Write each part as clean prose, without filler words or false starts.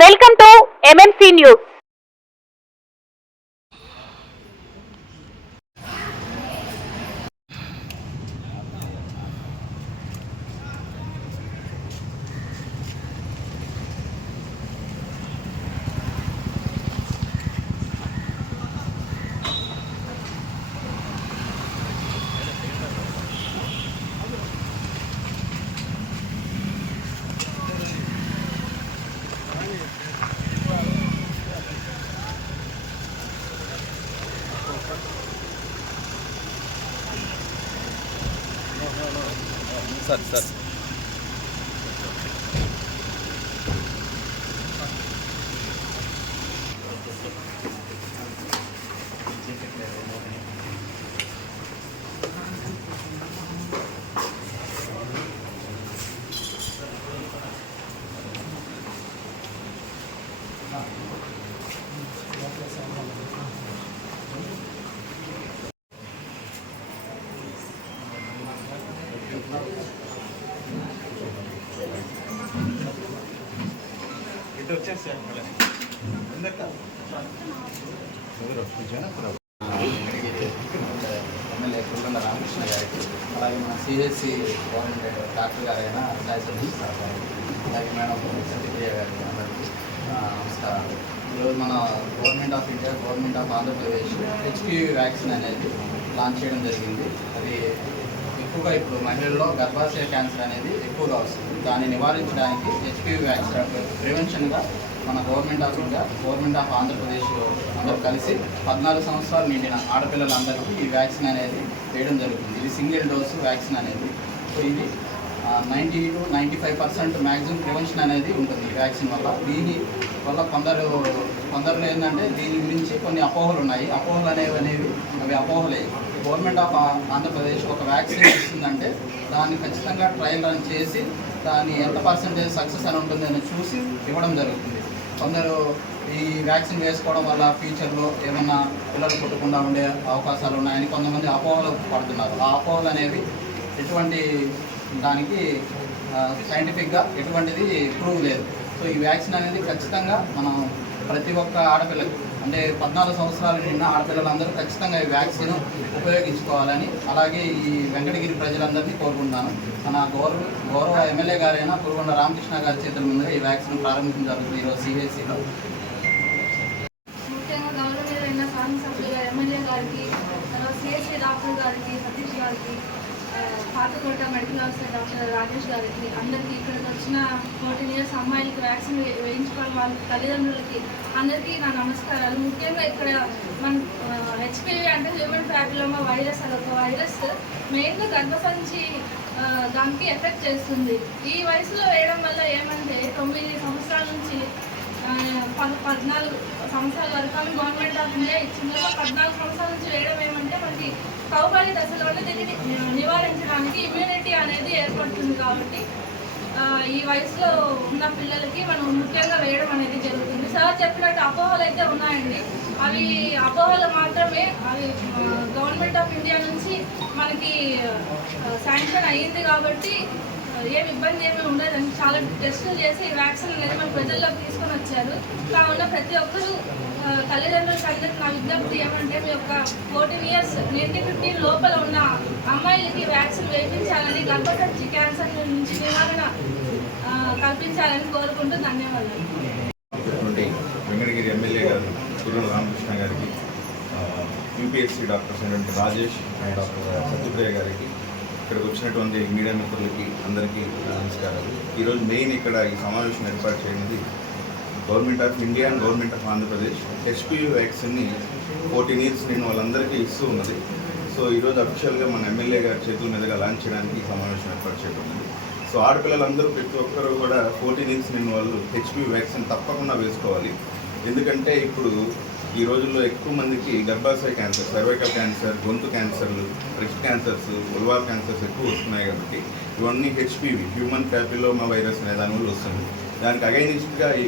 Welcome to MMC news. Sir MLA Kurugonda Ramakrishna గారికి, అలాగే మన సిహెచ్సి గవర్నమెంట్ డాక్టర్ గారైన సార్ గారికి, అలాగే మేడం సత్యప్రియ గారికి అందరికీ నమస్కారం. ఈరోజు మన government of India, government of Andhra Pradesh HPV vaccine అనేది లాంచ్ చేయడం జరిగింది. అది ఎక్కువగా ఇప్పుడు మహిళల్లో గర్భాశయ క్యాన్సర్ అనేది ఎక్కువగా వస్తుంది. దాన్ని నివారించడానికి హెచ్పివి వ్యాక్సిన్ ప్రివెన్షన్గా మన government of India, government of Andhra Pradesh అందరూ కలిసి 14 సంవత్సరాలు నిండిన ఆడపిల్లలందరికీ ఈ వ్యాక్సిన్ అనేది వేయడం జరుగుతుంది. ఇది సింగిల్ డోసు వ్యాక్సిన్ అనేది. సో ఇది 90 to 95% మ్యాక్సిమం ప్రివెన్షన్ అనేది ఉంటుంది ఈ వ్యాక్సిన్ వల్ల. దీని వల్ల కొందరు ఏంటంటే దీని గురించి కొన్ని అపోహలు ఉన్నాయి. అపోహలు అనేవి అవి అపోహలే. గవర్నమెంట్ ఆఫ్ ఆంధ్రప్రదేశ్ ఒక వ్యాక్సిన్ ఇస్తుందంటే దాన్ని ఖచ్చితంగా ట్రయల్ రన్ చేసి దాన్ని ఎంత పర్సెంటేజ్ సక్సెస్ అని ఉంటుందని చూసి ఇవ్వడం జరుగుతుంది. కొందరు ఈ వ్యాక్సిన్ వేసుకోవడం వల్ల ఫ్యూచర్లో ఏమన్నా పిల్లలు పుట్టకుండా ఉండే అవకాశాలు ఉన్నాయని కొంతమంది అపోహలు పడుతున్నారు. ఆ అపోహలు అనేవి ఎటువంటి దానికి సైంటిఫిక్గా ఎటువంటిది ప్రూవ్ లేదు. సో ఈ వ్యాక్సిన్ అనేది ఖచ్చితంగా మనం ప్రతి ఒక్క ఆడపిల్లకి, అంటే 14 సంవత్సరాలు నిన్న ఆడపిల్లలందరూ ఖచ్చితంగా ఈ వ్యాక్సిన్ ఉపయోగించుకోవాలని, అలాగే ఈ వెంకటగిరి ప్రజలందరినీ కోరుకుంటున్నాను. మన గౌరవ ఎమ్మెల్యే గారైన కురుగొండ రామకృష్ణ గారి చేతుల ముందుగా ఈ వ్యాక్సిన్ ప్రారంభించడం జరుగుతుంది ఈరోజు సిహెచ్సిలో. ముఖ్యంగా గౌరవనీయులైన శాసనసభ్యులు ఎమ్మెల్యే గారికి, సిహెచ్సి డాక్టర్ గారికి, సతీష్ గారికి, Pathakota medical officer doctor Rajesh గారికి, అందరికీ ఇక్కడికి వచ్చిన 14 years అమ్మాయిలకి వ్యాక్సిన్ వేయించుకోవడం వాళ్ళ తల్లిదండ్రులకి అందరికీ నా నమస్కారాలు. ముఖ్యంగా ఇక్కడ మన హెచ్పివి అంటే హ్యూమన్ ప్యాపిలోమా వైరస్ అదొక వైరస్ మెయిన్గా గర్భసంచి దానికి ఎఫెక్ట్ చేస్తుంది. ఈ వయసులో వేయడం వల్ల ఏమంటే 9 సంవత్సరాల నుంచి 14 సంవత్సరాల వరకు అని గవర్నమెంట్ ఆఫ్ ఇండియా ఇచ్చింది. 14 సంవత్సరాల నుంచి వేయడం ఏమంటే మనకి కౌమార్య దశలోనే దీన్ని నివారించడానికి ఇమ్యూనిటీ అనేది ఏర్పడుతుంది. కాబట్టి ఈ వయసులో ఉన్న పిల్లలకి మనం ముఖ్యంగా వేయడం అనేది జరుగుతుంది. సార్ చెప్పినట్టు అపోహలు అయితే ఉన్నాయండి. అవి అపోహలు మాత్రమే. అవి గవర్నమెంట్ ఆఫ్ ఇండియా నుంచి మనకి శాంక్షన్ అయ్యింది కాబట్టి ఏమి ఇబ్బంది ఏమీ ఉండదని చాలా టెస్టులు చేసి ఈ వ్యాక్సిన్ అనేది మన ప్రజల్లోకి తీసుకొని వచ్చారు. కావున ప్రతి ఒక్కరూ తల్లిదండ్రులకు అందరికీ నా విజ్ఞప్తి ఏమంటే మీ యొక్క 14 years నిండి 15 లోపల ఉన్న అమ్మాయిలకి వ్యాక్సిన్ వేయించాలని, గర్భసంచి క్యాన్సర్ నుంచి నివారణ కల్పించాలని కోరుకుంటూ ధన్యవాదాలు. వెంకటగిరి ఎమ్మెల్యే గారు కురుగొండ రామకృష్ణ గారికి, యూపీఎస్సీ డాక్టర్స్ అయినటువంటి రాజేష్ అండ్ డాక్టర్ సత్యప్రియ గారికి, ఇక్కడికి వచ్చినటువంటి మీడియా మిత్రులకి అందరికీ నమస్కారాలు. ఈరోజు మెయిన్ ఇక్కడ ఈ సమావేశం ఏర్పాటు చేయడానికి government of India and government of Andhra Pradesh HPV వ్యాక్సిన్ని 14 years నేను వాళ్ళందరికీ ఇస్తూ ఉన్నది. సో ఈరోజు అఫీషియల్గా మన ఎమ్మెల్యే గారి చేతుల మీదుగా లాంచ్ చేయడానికి ఈ సమావేశం ఏర్పాటు చేయబడింది. సో ఆడపిల్లలందరూ ప్రతి ఒక్కరు కూడా 14 years నేను వాళ్ళు హెచ్పివి వ్యాక్సిన్ తప్పకుండా వేసుకోవాలి. ఎందుకంటే ఇప్పుడు ఈ రోజుల్లో ఎక్కువ మందికి గర్భాశయ క్యాన్సర్, సర్వైకల్ క్యాన్సర్, గొంతు క్యాన్సర్లు, బ్రెస్ట్ క్యాన్సర్స్, ఉల్వార్ క్యాన్సర్స్ ఎక్కువ వస్తున్నాయి. కాబట్టి ఇవన్నీ హెచ్పివి హ్యూమన్ ప్యాపిలోమా వైరస్ అనే దానివల్ల వస్తుంది. దానికి అగైనిస్ట్గా ఈ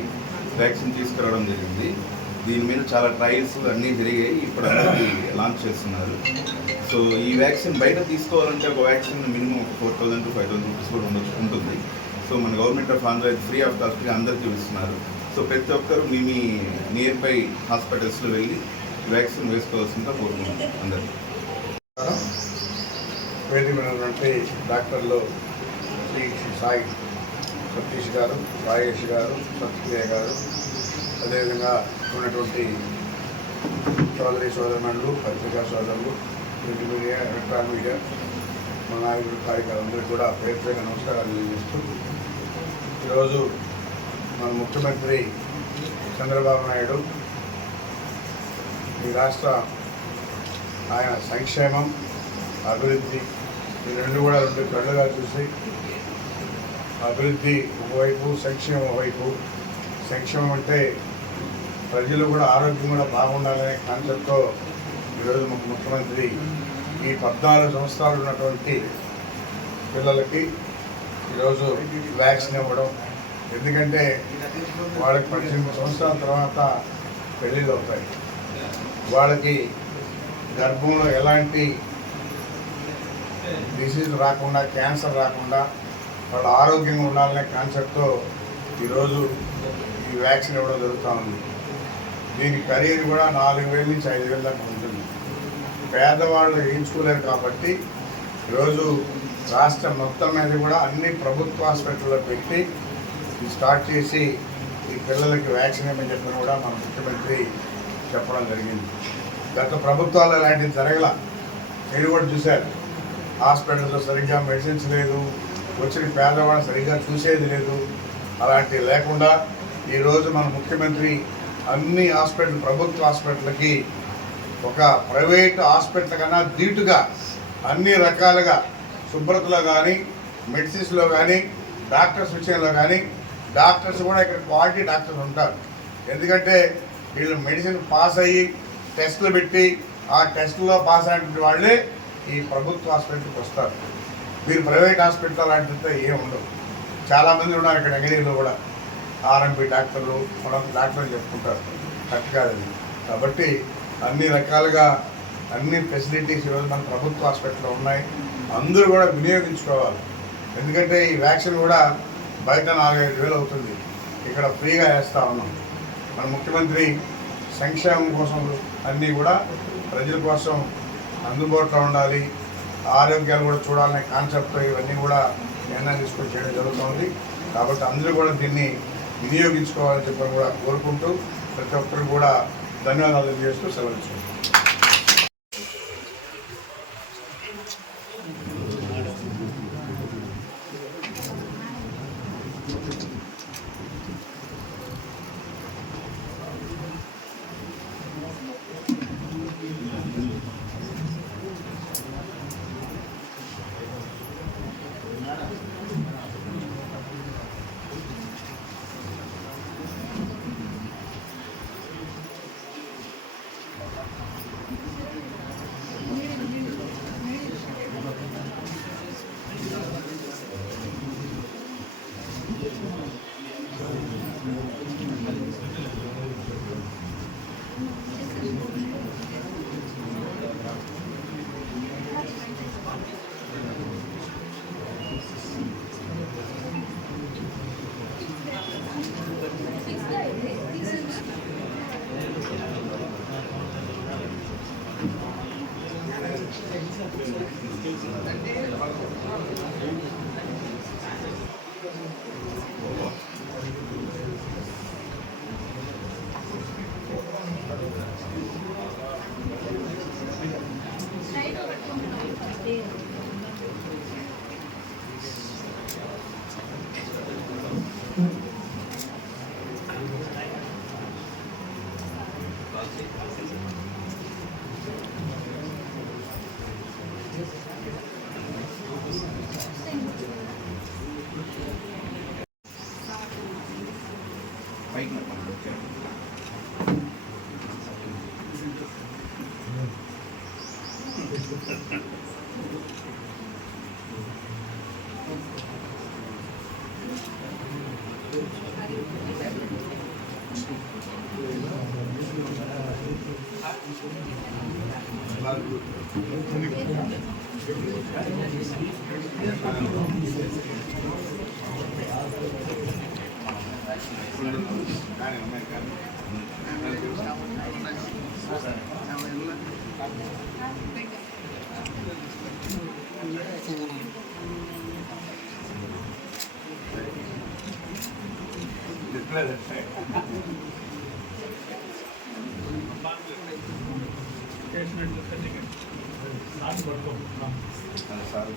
వ్యాక్సిన్ తీసుకురావడం జరిగింది. దీని మీద చాలా ట్రయల్స్ అన్నీ జరిగాయి. ఇప్పుడు అందరికీ లాంచ్ చేస్తున్నారు. సో ఈ వ్యాక్సిన్ బయట తీసుకోవాలంటే ఒక వ్యాక్సిన్ మినిమం 4,000 to 5,000 రూపీస్ కూడా ఉంటుంది. సో మన government of Andhra free of కాస్ట్గా అందరికీ ఇస్తున్నారు. సో ప్రతి ఒక్కరు మీ నియర్ బై హాస్పిటల్స్లో వెళ్ళి వ్యాక్సిన్ వేసుకోవాల్సిందిగా కోరుకుంటున్నాం అందరికీ. వేదికైనటువంటి డాక్టర్లు శ్రీ సాయి సతీష్ గారు, రాజేష్ గారు, సత్యప్రియ గారు, అదేవిధంగా ఉన్నటువంటి సోదరి సోదరులు, పత్రికా సోదరులు, ప్రింట్ మీడియా, ఎలక్ట్రానిక్ మీడియా, మన నాయకులు, కార్యకర్తలందరికీ కూడా పేరుపైన నమస్కారాలు తెలియజేస్తూ ఈరోజు మన ముఖ్యమంత్రి చంద్రబాబు నాయుడు ఈ రాష్ట్ర ఆయన సంక్షేమం, అభివృద్ధి ఈ రెండు కూడా రెండు కళ్ళుగా చూసి అభివృద్ధి ఒకవైపు, సంక్షేమం ఒకవైపు. సంక్షేమం అంటే ప్రజలు కూడా ఆరోగ్యం కూడా బాగుండాలనే కాన్సెప్ట్తో ఈరోజు ముఖ్యమంత్రి ఈ 14 సంవత్సరాలు ఉన్నటువంటి పిల్లలకి ఈరోజు వ్యాక్సిన్ ఇవ్వడం. ఎందుకంటే వాళ్ళకి 18 సంవత్సరాల తర్వాత పెళ్ళిళ్ళు అవుతాయి. వాళ్ళకి గర్భంలో ఎలాంటి డిసీజ్ రాకుండా, క్యాన్సర్ రాకుండా వాళ్ళ ఆరోగ్యంగా ఉండాలనే కాన్సెప్ట్తో ఈరోజు ఈ వ్యాక్సిన్ ఇవ్వడం జరుగుతూ ఉంది. దీని ఖరీదు కూడా 4,000 నుంచి 5,000 దాకా ఉంటుంది. పేదవాళ్ళు వేయించుకోలేరు కాబట్టి ఈరోజు రాష్ట్రం మొత్తం మీద కూడా అన్ని ప్రభుత్వ హాస్పిటల్లో పెట్టి స్టార్ట్ చేసి ఈ పిల్లలకి వ్యాక్సిన్ ఇవ్వమని చెప్పిన కూడా మన ముఖ్యమంత్రి చెప్పడం జరిగింది. గత ప్రభుత్వాలు ఇలాంటివి జరగల. మీరు కూడా చూశారు, హాస్పిటల్స్లో సరిగ్గా మెడిసిన్స్ లేదు, వచ్చిన పేదవాళ్ళు సరిగ్గా చూసేది లేదు. అలాంటివి లేకుండా ఈరోజు మన ముఖ్యమంత్రి అన్ని హాస్పిటల్, ప్రభుత్వ హాస్పిటల్కి ఒక ప్రైవేట్ హాస్పిటల్ కన్నా ధీటుగా అన్ని రకాలుగా శుభ్రతలో కానీ, మెడిసిన్స్లో కానీ, డాక్టర్స్ విషయంలో కానీ, డాక్టర్స్ కూడా ఇక్కడ క్వాలిటీ డాక్టర్స్ ఉంటారు. ఎందుకంటే వీళ్ళు మెడిసిన్ పాస్ అయ్యి టెస్టులు పెట్టి ఆ టెస్టుల్లో పాస్ అయిన వాళ్ళే ఈ ప్రభుత్వ హాస్పిటల్కి వస్తారు. మీరు ప్రైవేట్ హాస్పిటల్ అలాంటితో ఏం ఉండవు. చాలామంది ఉన్నారు ఇక్కడ ఎంగడీలో కూడా ఆర్ఎంపీ డాక్టర్లు, మనం డాక్టర్లు చెప్పుకుంటారు. కరెక్ట్ కాదని. కాబట్టి అన్ని రకాలుగా అన్ని ఫెసిలిటీస్ ఈరోజు మన ప్రభుత్వ హాస్పిటల్లో ఉన్నాయి. అందరూ కూడా వినియోగించుకోవాలి. ఎందుకంటే ఈ వ్యాక్సిన్ కూడా బయట 4,000-5,000 అవుతుంది. ఇక్కడ ఫ్రీగా వేస్తూ ఉన్నాం. మన ముఖ్యమంత్రి సంక్షేమం కోసం అన్నీ కూడా ప్రజల కోసం అందుబాటులో ఉండాలి, ఆరోగ్యాలు కూడా చూడాలనే కాన్సెప్ట్తో ఇవన్నీ కూడా నిర్ణయం తీసుకొని చేయడం జరుగుతుంది. కాబట్టి అందరూ కూడా దీన్ని వినియోగించుకోవాలని చెప్పని కూడా కోరుకుంటూ ప్రతి ఒక్కరు కూడా ధన్యవాదాలు తెలియజేస్తూ సెలవు ఇస్తున్నాను. కానీ ఉన్నాయి కానీ చెప్పలేదంటే సార్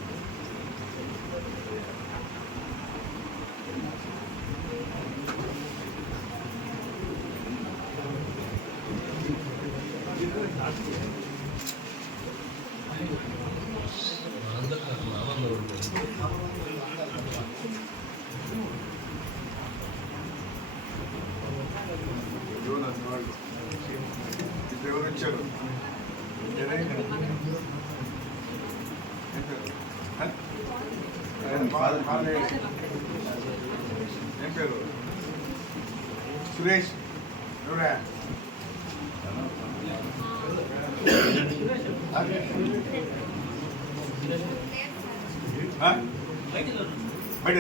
ఎవరు వచ్చారు ఏం పేరు సురేష్ ఎవరా బయట